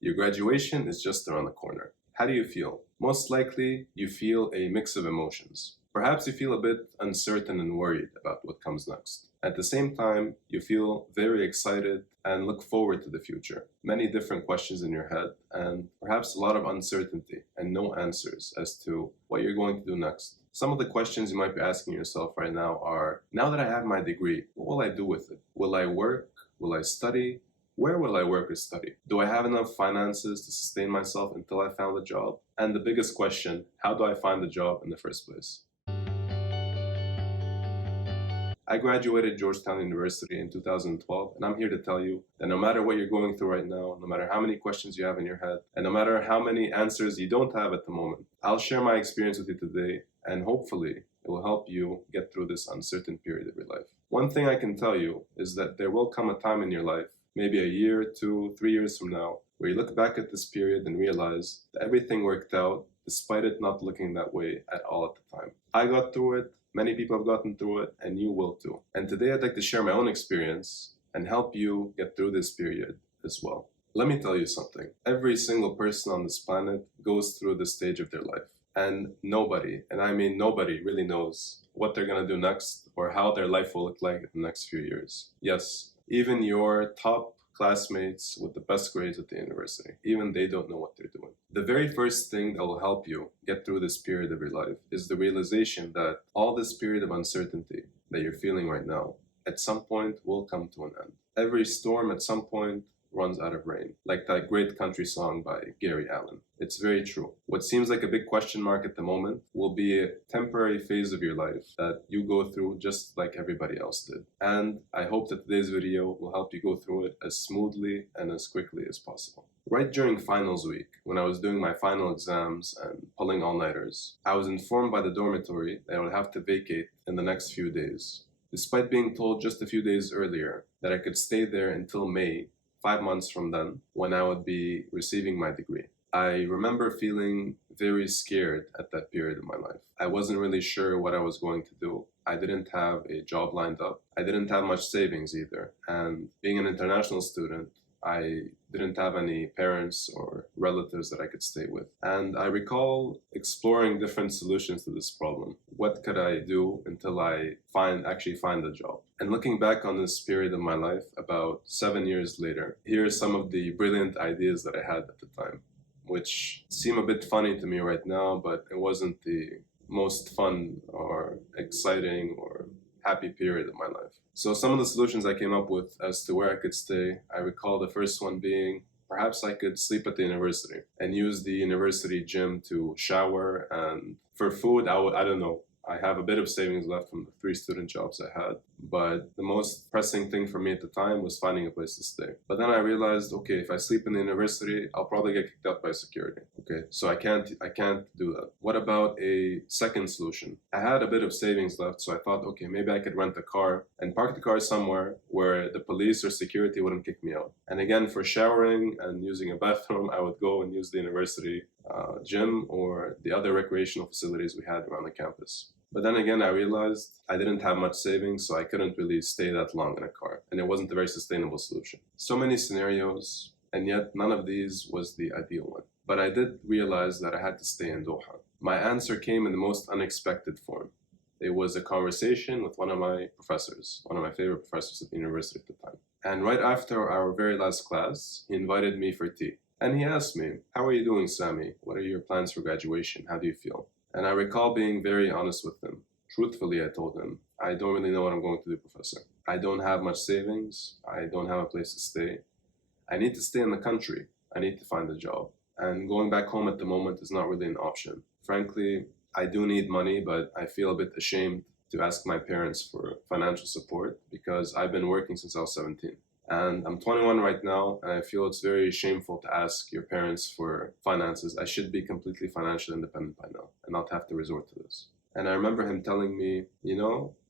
Your graduation is just around the corner. How do you feel? Most likely, you feel a mix of emotions. Perhaps you feel a bit uncertain and worried about what comes next. At the same time, you feel very excited and look forward to the future. Many different questions in your head, and perhaps a lot of uncertainty and no answers as to what you're going to do next. Some of the questions you might be asking yourself right now are, now that I have my degree, what will I do with it? Will I work? Will I study? Where will I work or study? Do I have enough finances to sustain myself until I found a job? And the biggest question, how do I find a job in the first place? I graduated Georgetown University in 2012, and I'm here to tell you that no matter what you're going through right now, no matter how many questions you have in your head, and no matter how many answers you don't have at the moment, I'll share my experience with you today, and hopefully it will help you get through this uncertain period of your life. One thing I can tell you is that there will come a time in your life, maybe a year, 2, 3 years from now, where you look back at this period and realize that everything worked out despite it not looking that way at all at the time. I got through it, many people have gotten through it, and you will too. And today I'd like to share my own experience and help you get through this period as well. Let me tell you something. Every single person on this planet goes through this stage of their life. And nobody, and I mean nobody, really knows what they're going to do next or how their life will look like in the next few years. Yes, even your top classmates with the best grades at the university, even they don't know what they're doing. The very first thing that will help you get through this period of your life is the realization that all this period of uncertainty that you're feeling right now, at some point will come to an end. Every storm at some point runs out of rain, like that great country song by Gary Allan. It's very true. What seems like a big question mark at the moment will be a temporary phase of your life that you go through just like everybody else did. And I hope that today's video will help you go through it as smoothly and as quickly as possible. Right during finals week, when I was doing my final exams and pulling all-nighters, I was informed by the dormitory that I would have to vacate in the next few days, despite being told just a few days earlier that I could stay there until May, 5 months from then, when I would be receiving my degree. I remember feeling very scared at that period of my life. I wasn't really sure what I was going to do. I didn't have a job lined up. I didn't have much savings either. And being an international student, I didn't have any parents or relatives that I could stay with. And I recall exploring different solutions to this problem. What could I do until I actually find a job? And looking back on this period of my life, about 7 years later, here are some of the brilliant ideas that I had at the time, which seem a bit funny to me right now, but it wasn't the most fun or exciting or happy period of my life. So some of the solutions I came up with as to where I could stay, I recall the first one being perhaps I could sleep at the university and use the university gym to shower, and for food, I don't know. I have a bit of savings left from the 3 student jobs I had, but the most pressing thing for me at the time was finding a place to stay. But then I realized, okay, if I sleep in the university, I'll probably get kicked out by security. Okay, so I can't do that. What about a second solution? I had a bit of savings left, so I thought, okay, maybe I could rent a car and park the car somewhere where the police or security wouldn't kick me out. And again, for showering and using a bathroom, I would go and use the university gym or the other recreational facilities we had around the campus. But then again, I realized I didn't have much savings, so I couldn't really stay that long in a car, and it wasn't a very sustainable solution. So many scenarios, and yet none of these was the ideal one. But I did realize that I had to stay in Doha. My answer came in the most unexpected form. It was a conversation with one of my professors, one of my favorite professors at the university at the time. And right after our very last class, he invited me for tea. And he asked me, "How are you doing, Sami? What are your plans for graduation? How do you feel?" And I recall being very honest with him. Truthfully, I told him, "I don't really know what I'm going to do, Professor. I don't have much savings. I don't have a place to stay. I need to stay in the country. I need to find a job. And going back home at the moment is not really an option. Frankly, I do need money, but I feel a bit ashamed to ask my parents for financial support because I've been working since I was 17. And I'm 21 right now, and I feel it's very shameful to ask your parents for finances. I should be completely financially independent by now and not have to resort to this." And I remember him telling me,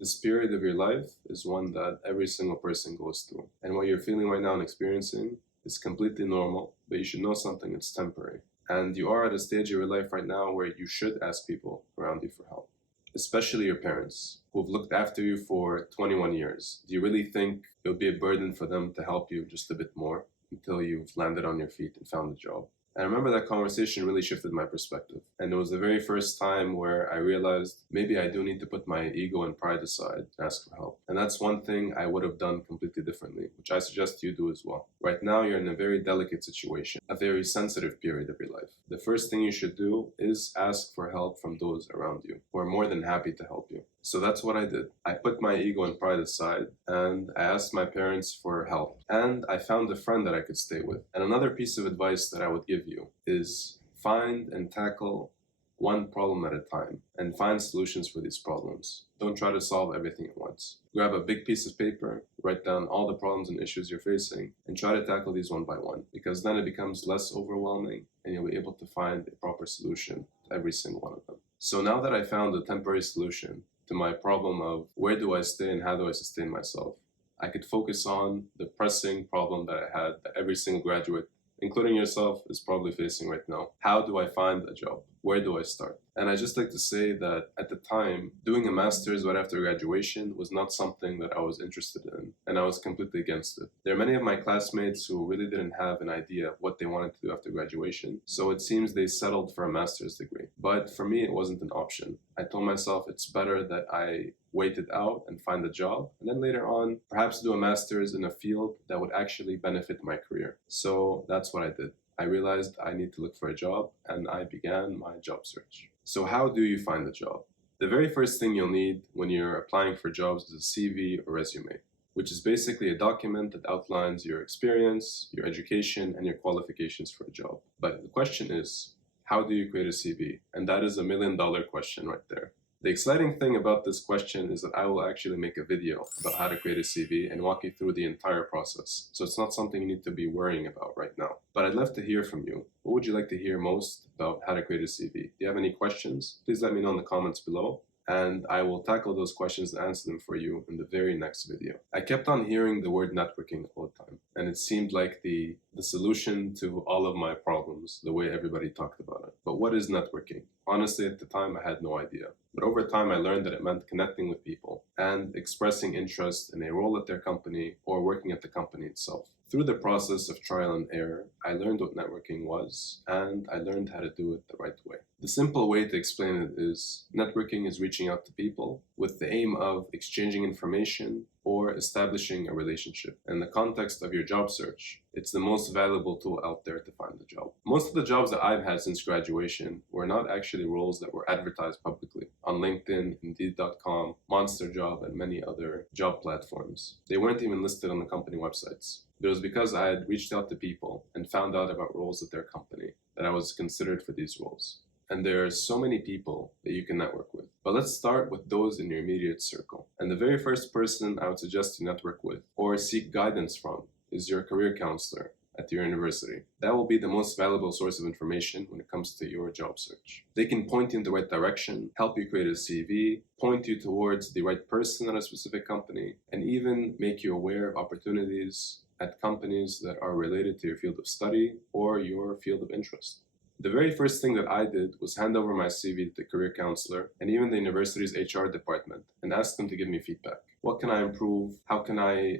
this period of your life is one that every single person goes through. And what you're feeling right now and experiencing is completely normal, but you should know something, it's temporary. And you are at a stage of your life right now where you should ask people around you for help, especially your parents who've looked after you for 21 years. Do you really think it would be a burden for them to help you just a bit more? until you've landed on your feet and found a job. And I remember that conversation really shifted my perspective. And it was the very first time where I realized maybe I do need to put my ego and pride aside and ask for help. And that's one thing I would have done completely differently, which I suggest you do as well. Right now, you're in a very delicate situation, a very sensitive period of your life. The first thing you should do is ask for help from those around you who are more than happy to help you. So that's what I did. I put my ego and pride aside and I asked my parents for help. And I found a friend that I could stay with. And another piece of advice that I would give you is find and tackle one problem at a time and find solutions for these problems. Don't try to solve everything at once. Grab a big piece of paper, write down all the problems and issues you're facing, and try to tackle these one by one, because then it becomes less overwhelming and you'll be able to find a proper solution to every single one of them. So now that I found a temporary solution to my problem of where do I stay and how do I sustain myself, I could focus on the pressing problem that I had that every single graduate, including yourself, is probably facing right now. How do I find a job? Where do I start? And I just like to say that at the time, doing a master's right after graduation was not something that I was interested in, and I was completely against it. There are many of my classmates who really didn't have an idea of what they wanted to do after graduation, so it seems they settled for a master's degree. But for me, it wasn't an option. I told myself it's better that I wait it out and find a job, and then later on, perhaps do a master's in a field that would actually benefit my career. So that's what I did. I realized I need to look for a job, and I began my job search. So how do you find a job? The very first thing you'll need when you're applying for jobs is a CV or resume, which is basically a document that outlines your experience, your education, and your qualifications for a job. But the question is, how do you create a CV? And that is $1 million question right there. The exciting thing about this question is that I will actually make a video about how to create a CV and walk you through the entire process. So it's not something you need to be worrying about right now. But I'd love to hear from you. What would you like to hear most about how to create a CV? Do you have any questions? Please let me know in the comments below, and I will tackle those questions and answer them for you in the very next video. I kept on hearing the word networking all the time, and it seemed like the solution to all of my problems, the way everybody talked about it. But what is networking? Honestly, at the time, I had no idea. But over time, I learned that it meant connecting with people and expressing interest in a role at their company or working at the company itself. Through the process of trial and error, I learned what networking was, and I learned how to do it the right way. The simple way to explain it is networking is reaching out to people with the aim of exchanging information or establishing a relationship. In the context of your job search, it's the most valuable tool out there to find a job. Most of the jobs that I've had since graduation were not actually roles that were advertised publicly on LinkedIn, Indeed.com, Monster Job, and many other job platforms. They weren't even listed on the company websites. It was because I had reached out to people and found out about roles at their company that I was considered for these roles. And there are so many people that you can network with. But let's start with those in your immediate circle. And the very first person I would suggest you network with or seek guidance from is your career counselor at your university. That will be the most valuable source of information when it comes to your job search. They can point you in the right direction, help you create a CV, point you towards the right person at a specific company, and even make you aware of opportunities at companies that are related to your field of study or your field of interest. The very first thing that I did was hand over my CV to the career counselor and even the university's HR department and ask them to give me feedback. What can I improve? How can I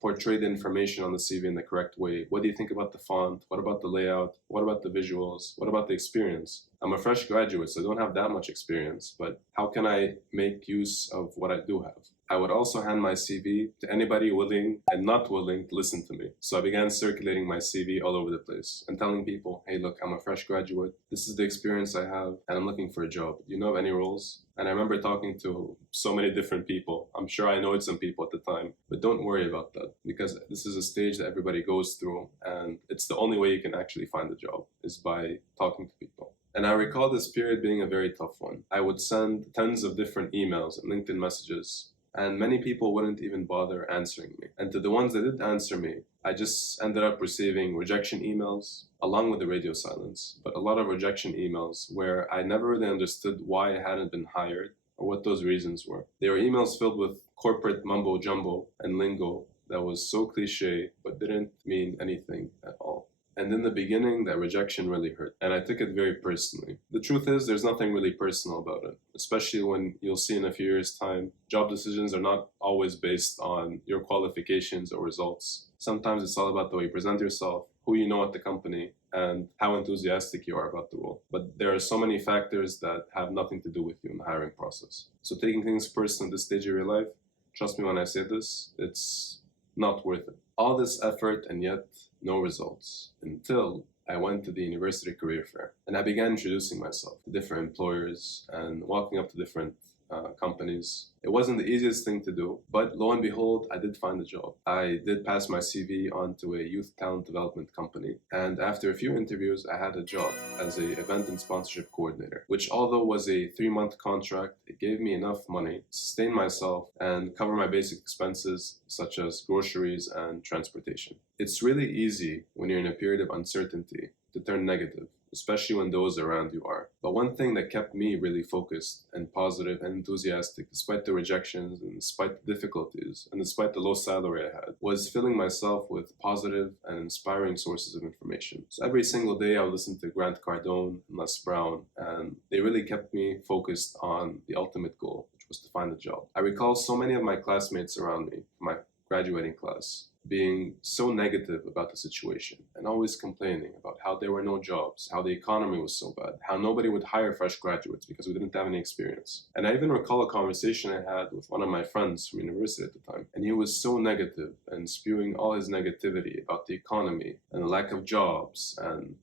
portray the information on the CV in the correct way? What do you think about the font? What about the layout? What about the visuals? What about the experience? I'm a fresh graduate, so I don't have that much experience, but how can I make use of what I do have? I would also hand my CV to anybody willing and not willing to listen to me. So I began circulating my CV all over the place and telling people, hey, look, I'm a fresh graduate. This is the experience I have, and I'm looking for a job. Do you know of any roles? And I remember talking to so many different people. I'm sure I annoyed some people at the time, but don't worry about that, because this is a stage that everybody goes through, and it's the only way you can actually find a job is by talking to people. And I recall this period being a very tough one. I would send tons of different emails and LinkedIn messages, and many people wouldn't even bother answering me. And to the ones that did answer me, I just ended up receiving rejection emails along with the radio silence, but a lot of rejection emails where I never really understood why I hadn't been hired or what those reasons were. They were emails filled with corporate mumbo jumbo and lingo that was so cliche but didn't mean anything at all. And in the beginning, that rejection really hurt, and I took it very personally. The truth is, there's nothing really personal about it, especially when you'll see in a few years' time, job decisions are not always based on your qualifications or results. Sometimes it's all about the way you present yourself, who you know at the company, and how enthusiastic you are about the role. But there are so many factors that have nothing to do with you in the hiring process. So taking things personal at this stage of your life, trust me when I say this, it's not worth it. All this effort and yet no results until I went to the university career fair and I began introducing myself to different employers and walking up to different companies. It wasn't the easiest thing to do, but lo and behold, I did find a job. I did pass my CV on to a youth talent development company, and after a few interviews, I had a job as an event and sponsorship coordinator, which although was a 3-month contract, it gave me enough money to sustain myself and cover my basic expenses such as groceries and transportation. It's really easy when you're in a period of uncertainty to turn negative, especially when those around you are. But one thing that kept me really focused and positive and enthusiastic, despite the rejections and despite the difficulties and despite the low salary I had, was filling myself with positive and inspiring sources of information. So every single day I would listen to Grant Cardone and Les Brown, and they really kept me focused on the ultimate goal, which was to find a job. I recall so many of my classmates around me, my graduating class, being so negative about the situation and always complaining about how there were no jobs, how the economy was so bad, how nobody would hire fresh graduates because we didn't have any experience. And I even recall a conversation I had with one of my friends from university at the time, and he was so negative and spewing all his negativity about the economy and the lack of jobs and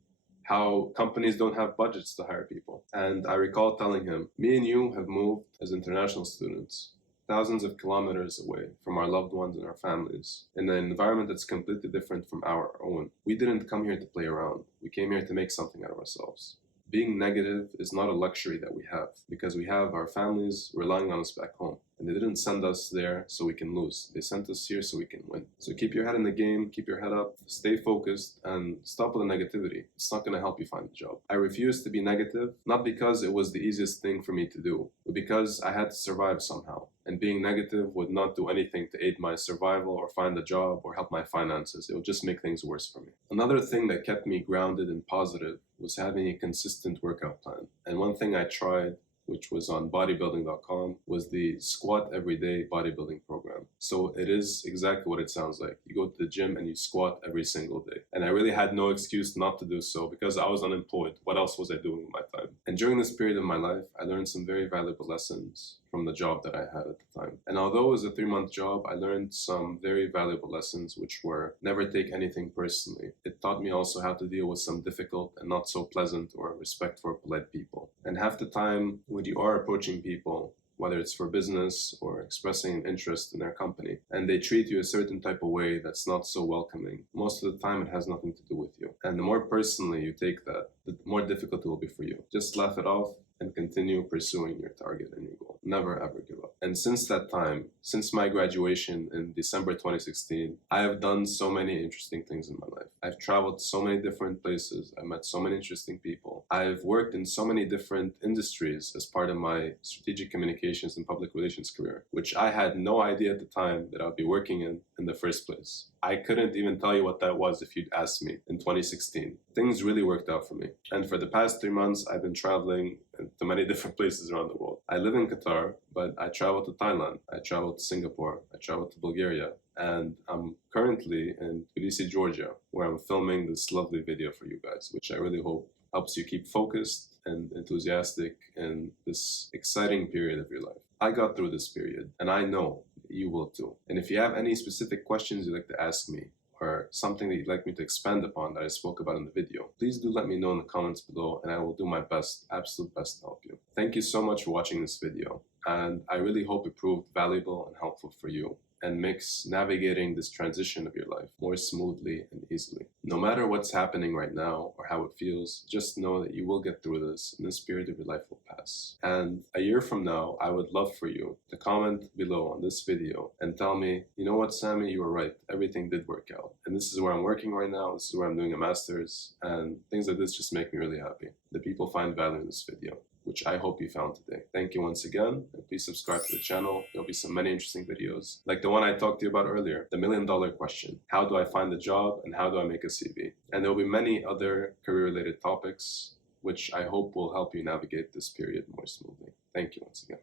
how companies don't have budgets to hire people. And I recall telling him, me and you have moved as international students thousands of kilometers away from our loved ones and our families, in an environment that's completely different from our own. We didn't come here to play around. We came here to make something out of ourselves. Being negative is not a luxury that we have, because we have our families relying on us back home. And they didn't send us there so we can lose. They sent us here so we can win. So keep your head in the game, keep your head up, stay focused, and stop with the negativity. It's not going to help you find a job. I refused to be negative, not because it was the easiest thing for me to do, but because I had to survive somehow. And being negative would not do anything to aid my survival or find a job or help my finances. It would just make things worse for me. Another thing that kept me grounded and positive was having a consistent workout plan. And one thing I tried, which was on bodybuilding.com, was the squat everyday bodybuilding program. So it is exactly what it sounds like. You go to the gym and you squat every single day. And I really had no excuse not to do so because I was unemployed. What else was I doing with my time? And during this period of my life, I learned some very valuable lessons from the job that I had at the time. And although it was a 3-month job, I learned some very valuable lessons, which were never take anything personally. It taught me also how to deal with some difficult and not so pleasant or respect for polite people. And half the time when you are approaching people, whether it's for business or expressing an interest in their company, and they treat you a certain type of way that's not so welcoming, most of the time it has nothing to do with you. And the more personally you take that, the more difficult it will be for you. Just laugh it off and continue pursuing your target and your goal. Never ever give up. And since that time, since my graduation in December 2016, I have done so many interesting things in my life. I've traveled so many different places. I've met so many interesting people. I've worked in so many different industries as part of my strategic communications and public relations career, which I had no idea at the time that I'd be working in the first place. I couldn't even tell you what that was if you'd asked me in 2016. Things really worked out for me. And for the past 3 months, I've been traveling to many different places around the world. I live in Qatar, but I travel to Thailand. I travel to Singapore. I travel to Bulgaria. And I'm currently in Tbilisi, Georgia, where I'm filming this lovely video for you guys, which I really hope helps you keep focused and enthusiastic in this exciting period of your life. I got through this period, and I know you will too. And if you have any specific questions you'd like to ask me, or something that you'd like me to expand upon that I spoke about in the video, please do let me know in the comments below, and I will do my best, absolute best to help you. Thank you so much for watching this video, and I really hope it proved valuable and helpful for you, and makes navigating this transition of your life more smoothly and easily. No matter what's happening right now or how it feels, just know that you will get through this and this period of your life will pass. And a year from now, I would love for you to comment below on this video and tell me, you know what, Sammy, you were right. Everything did work out. And this is where I'm working right now. This is where I'm doing a master's, and things like this just make me really happy that people find value in this video. which I hope you found today. Thank you once again, and please subscribe to the channel. There'll be some many interesting videos, like the one I talked to you about earlier, the $1 million question. How do I find a job and how do I make a CV? And there'll be many other career-related topics, which I hope will help you navigate this period more smoothly. Thank you once again.